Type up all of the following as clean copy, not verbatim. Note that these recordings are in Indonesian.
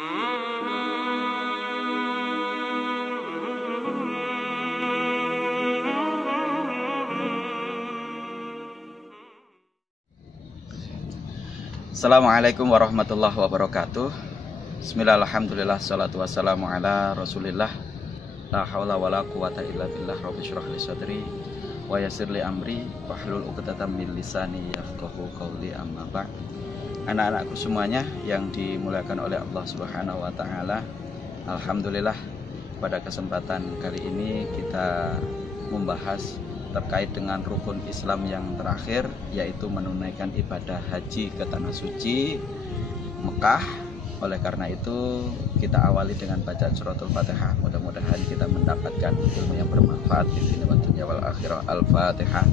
Assalamualaikum warahmatullahi wabarakatuh. Bismillah, alhamdulillah, salatu wassalamu ala rasulillah. La hawla wa la quwata illa billah. Rabbi syrah li sadri wa yassir li amri wahlul 'uqdatam min lisani yafqahu qawli, amma ba'd. Anak-anakku semuanya yang dimuliakan oleh Allah Subhanahu wa taala. Alhamdulillah, pada kesempatan kali ini kita membahas terkait dengan rukun Islam yang terakhir, yaitu menunaikan ibadah haji ke Tanah Suci Mekah. Oleh karena itu kita awali dengan bacaan suratul Fatihah. Mudah-mudahan kita mendapatkan ilmu yang bermanfaat di dunia wal akhirah. Al-Fatihah.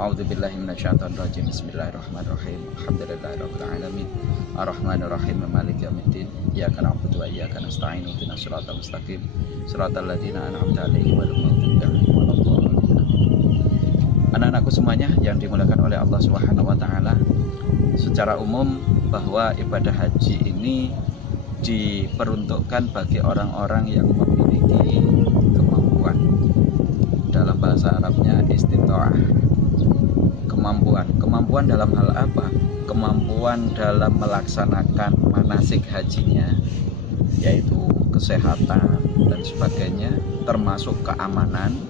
A'udzubillahi minasyaitonir rajim. Bismillahirrahmanirrahim. Alhamdulillahirabbil alamin. Arrahmanirrahim. Maliki yaumiddin. Iyyaka na'budu wa iyyaka nasta'in. Ihdinas siratal mustaqim. Shiratal ladzina an'amta 'alaihim ghairil maghdubi 'alaihim waladdallin. Anak-anakku semuanya yang dimuliakan oleh Allah Subhanahu wa taala, secara umum bahwa ibadah haji ini diperuntukkan bagi orang-orang yang memiliki kemampuan. Dalam bahasa Arabnya istita'ah. Kemampuan dalam hal apa? Kemampuan dalam melaksanakan manasik hajinya, yaitu kesehatan dan sebagainya, termasuk keamanan,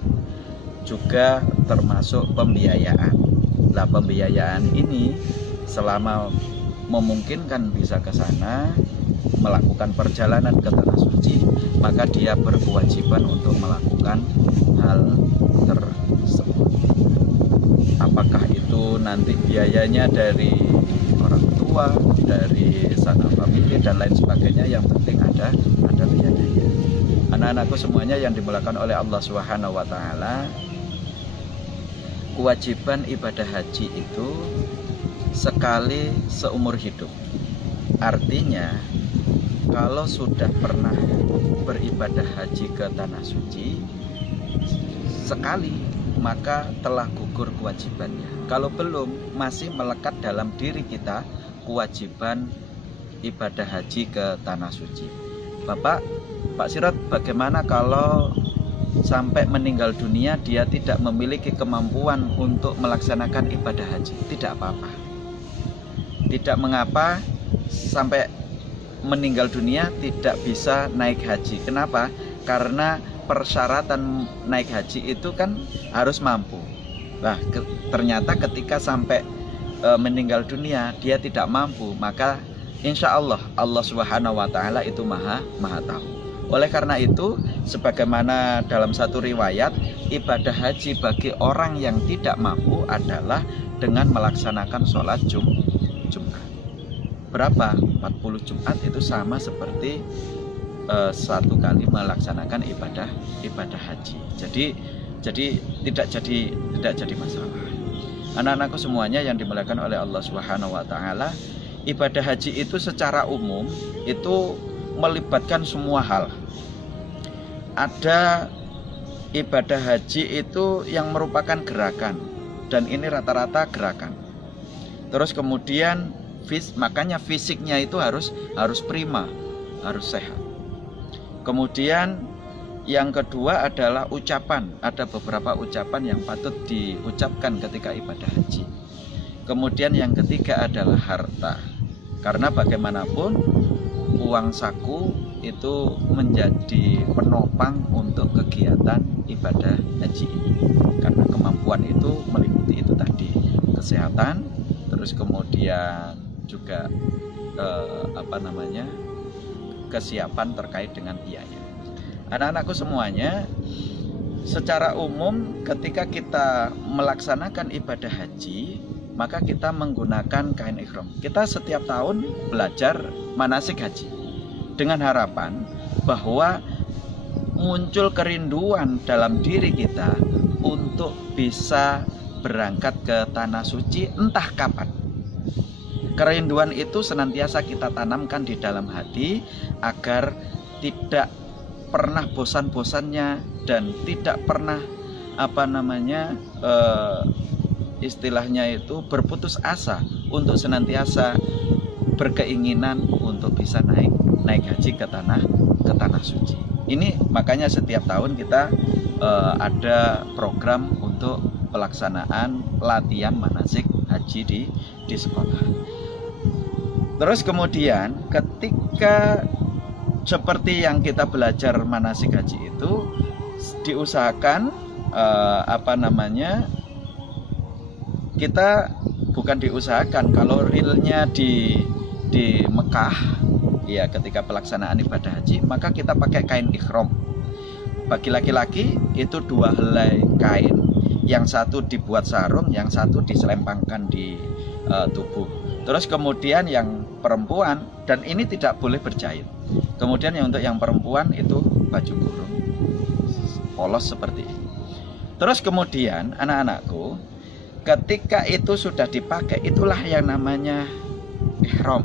juga termasuk pembiayaan. Nah, pembiayaan ini selama memungkinkan bisa ke sana melakukan perjalanan ke Tanah Suci, maka dia berkewajiban untuk melakukan hal tersebut. Apakah itu nanti biayanya dari orang tua, dari sana famili dan lain sebagainya, yang penting ada biayanya. Anak-anakku semuanya yang dimuliakan oleh Allah Subhanahu wa taala, kewajiban ibadah haji itu sekali seumur hidup. Artinya kalau sudah pernah beribadah haji ke Tanah Suci sekali, maka telah gugur kewajibannya. Kalau belum, masih melekat dalam diri kita kewajiban ibadah haji ke Tanah Suci. Pak Sirat, bagaimana kalau sampai meninggal dunia dia tidak memiliki kemampuan untuk melaksanakan ibadah haji? Tidak apa-apa. Tidak mengapa sampai meninggal dunia tidak bisa naik haji. Kenapa? Karena persyaratan naik haji itu kan harus mampu. Nah, ternyata ketika sampai meninggal dunia dia tidak mampu, maka insya Allah Subhanahu wa taala itu maha tahu. Oleh karena itu, sebagaimana dalam satu riwayat, ibadah haji bagi orang yang tidak mampu adalah dengan melaksanakan sholat Jumat. Berapa? 40 Jumat itu sama seperti satu kali melaksanakan ibadah haji. Jadi tidak jadi masalah. Anak-anakku semuanya yang dimuliakan oleh Allah Subhanahu wa taala, ibadah haji itu secara umum itu melibatkan semua hal. Ada ibadah haji itu yang merupakan gerakan, dan ini rata-rata gerakan. Terus kemudian makanya fisiknya itu harus prima, harus sehat. Kemudian yang kedua adalah ucapan. Ada beberapa ucapan yang patut diucapkan ketika ibadah haji. Kemudian yang ketiga adalah harta. Karena bagaimanapun uang saku itu menjadi penopang untuk kegiatan ibadah haji ini. Karena kemampuan itu meliputi itu tadi, kesehatan, terus kemudian juga kesiapan terkait dengan biaya. Anak-anakku semuanya, secara umum ketika kita melaksanakan ibadah haji, maka kita menggunakan kain ihram. Kita setiap tahun belajar manasik haji dengan harapan bahwa muncul kerinduan dalam diri kita untuk bisa berangkat ke Tanah Suci entah kapan. Kerinduan itu senantiasa kita tanamkan di dalam hati agar tidak pernah bosan-bosannya dan tidak pernah istilahnya itu berputus asa untuk senantiasa berkeinginan untuk bisa naik haji ke tanah suci. Ini makanya setiap tahun kita ada program untuk pelaksanaan latihan manasik haji di sekolah. Terus kemudian ketika seperti yang kita belajar manasik haji itu diusahakan kita bukan diusahakan, kalau realnya di Mekah ya, ketika pelaksanaan ibadah haji maka kita pakai kain ihram. Bagi laki-laki itu 2 helai kain, yang satu dibuat sarung, yang satu diselempangkan di tubuh. Terus kemudian yang perempuan, dan ini tidak boleh berjahit. Kemudian untuk yang perempuan itu baju kurung polos seperti ini. Terus kemudian anak-anakku, ketika itu sudah dipakai, itulah yang namanya ihram.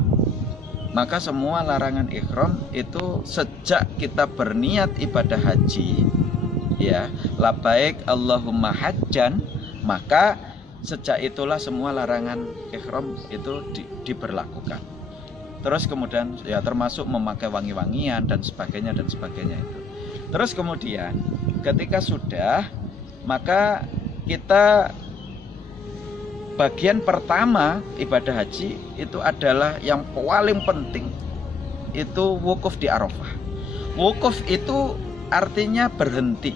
Maka semua larangan ihram itu sejak kita berniat ibadah haji, ya, labbaik Allahumma hajjan, maka sejak itulah semua larangan ihram itu diberlakukan. Terus kemudian ya termasuk memakai wangi-wangian dan sebagainya itu. Terus kemudian ketika sudah, maka kita bagian pertama ibadah haji itu adalah yang paling penting, itu wukuf di Arafah. Wukuf itu artinya berhenti.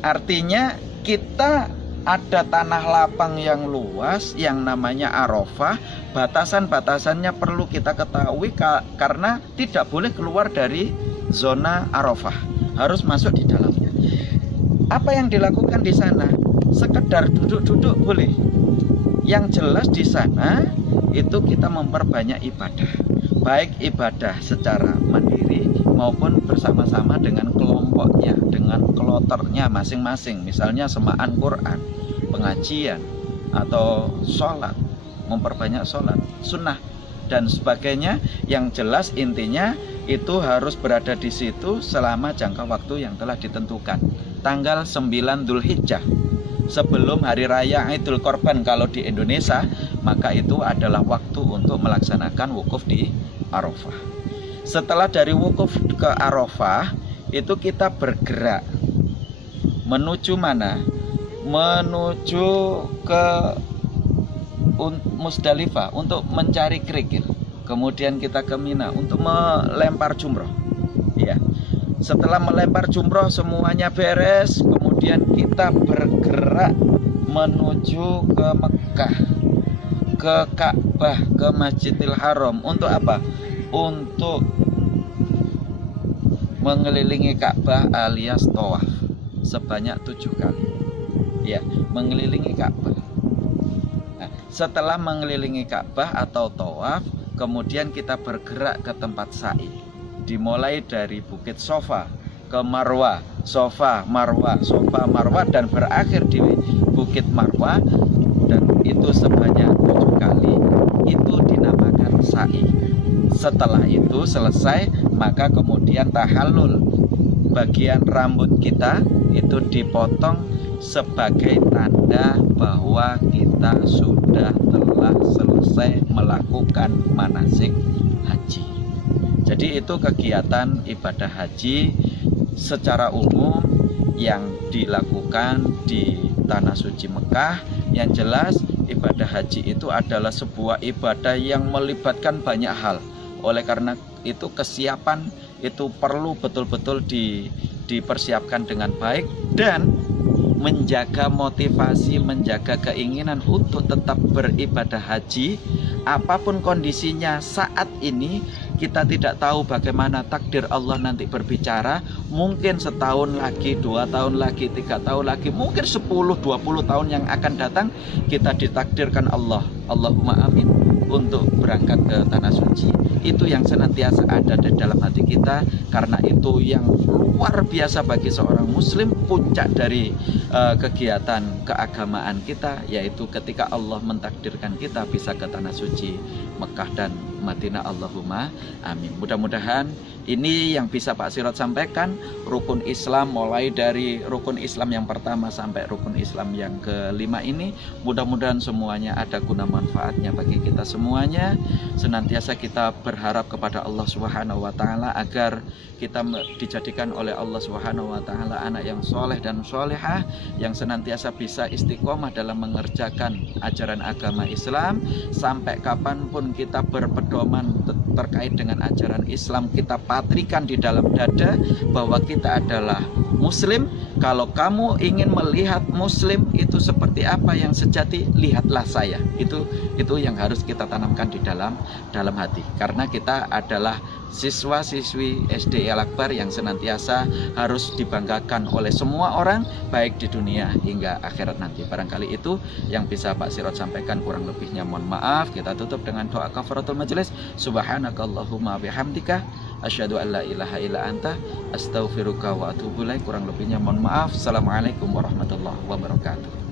Artinya kita ada tanah lapang yang luas yang namanya Arafah, batasan-batasannya perlu kita ketahui karena tidak boleh keluar dari zona Arafah, harus masuk di dalamnya. Apa yang dilakukan di sana? Sekedar duduk-duduk boleh. Yang jelas di sana itu kita memperbanyak ibadah, baik ibadah secara mandiri maupun bersama-sama dengan kelompoknya, dengan kloternya masing-masing. Misalnya semaan Quran, pengajian, atau sholat, memperbanyak sholat sunnah dan sebagainya. Yang jelas intinya itu harus berada di situ selama jangka waktu yang telah ditentukan. Tanggal 9 Dzulhijjah, sebelum hari raya Idul Korban kalau di Indonesia, maka itu adalah waktu untuk melaksanakan wukuf di Arafah. Setelah dari wukuf ke Arafah, itu kita bergerak menuju mana? Menuju ke Musdalifah untuk mencari kerikil. Kemudian kita ke Mina untuk melempar jumroh. Ya. Setelah melempar jumroh semuanya beres, kemudian kita bergerak menuju ke Mekah, ke Ka'bah, ke Masjidil Haram. Untuk apa? Untuk mengelilingi Ka'bah alias tawaf sebanyak 7 kali. Ya, mengelilingi Ka'bah. Nah, setelah mengelilingi Ka'bah atau tawaf, kemudian kita bergerak ke tempat sa'i. Dimulai dari Bukit Sofa ke Marwah, Sofa, Marwah, Sofa, Marwah, dan berakhir di Bukit Marwah, dan itu sebanyak 7 kali. Itu dinamakan sa'i. Setelah itu selesai, maka kemudian tahallul. Bagian rambut kita itu dipotong sebagai tanda bahwa kita sudah telah selesai melakukan manasik haji. Jadi itu kegiatan ibadah haji secara umum yang dilakukan di Tanah Suci Mekah. Yang jelas ibadah haji itu adalah sebuah ibadah yang melibatkan banyak hal. Oleh karena itu kesiapan itu perlu betul-betul dipersiapkan dengan baik, dan menjaga motivasi, menjaga keinginan untuk tetap beribadah haji apapun kondisinya saat ini. Kita tidak tahu bagaimana takdir Allah nanti berbicara. Mungkin setahun lagi, 2 tahun lagi, 3 tahun lagi, mungkin 10-20 tahun yang akan datang, kita ditakdirkan Allah, Allahumma amin, untuk berangkat ke Tanah Suci. Itu yang senantiasa ada di dalam hati kita. Karena itu yang luar biasa bagi seorang muslim, puncak dari kegiatan keagamaan kita, yaitu ketika Allah mentakdirkan kita bisa ke Tanah Suci Mekah dan rahmatina Allahumma amin. Mudah-mudahan ini yang bisa Pak Sirot sampaikan, rukun Islam mulai dari rukun Islam yang pertama sampai rukun Islam yang kelima ini, mudah-mudahan semuanya ada guna manfaatnya bagi kita semuanya. Senantiasa kita berharap kepada Allah Subhanahu wa taala agar kita dijadikan oleh Allah Subhanahu wa taala anak yang soleh dan solehah, yang senantiasa bisa istiqomah dalam mengerjakan ajaran agama Islam. Sampai kapanpun kita berpedoman terkait dengan ajaran Islam, kita patrikan di dalam dada bahwa kita adalah Muslim. Kalau kamu ingin melihat Muslim itu seperti apa yang sejati, lihatlah saya. Itu yang harus kita tanamkan di dalam hati. Karena kita adalah siswa-siswi SD Al-Akbar yang senantiasa harus dibanggakan oleh semua orang, baik di dunia hingga akhirat nanti. Barangkali itu yang bisa Pak Sirot sampaikan, kurang lebihnya mohon maaf. Kita tutup dengan doa kafaratul majelis. Subhanakallahumma bihamdika asyhadu an la ilaha illa anta astaghfiruka wa atubu ilaik. Kurang lebihnya mohon maaf. Assalamualaikum warahmatullahi wabarakatuh.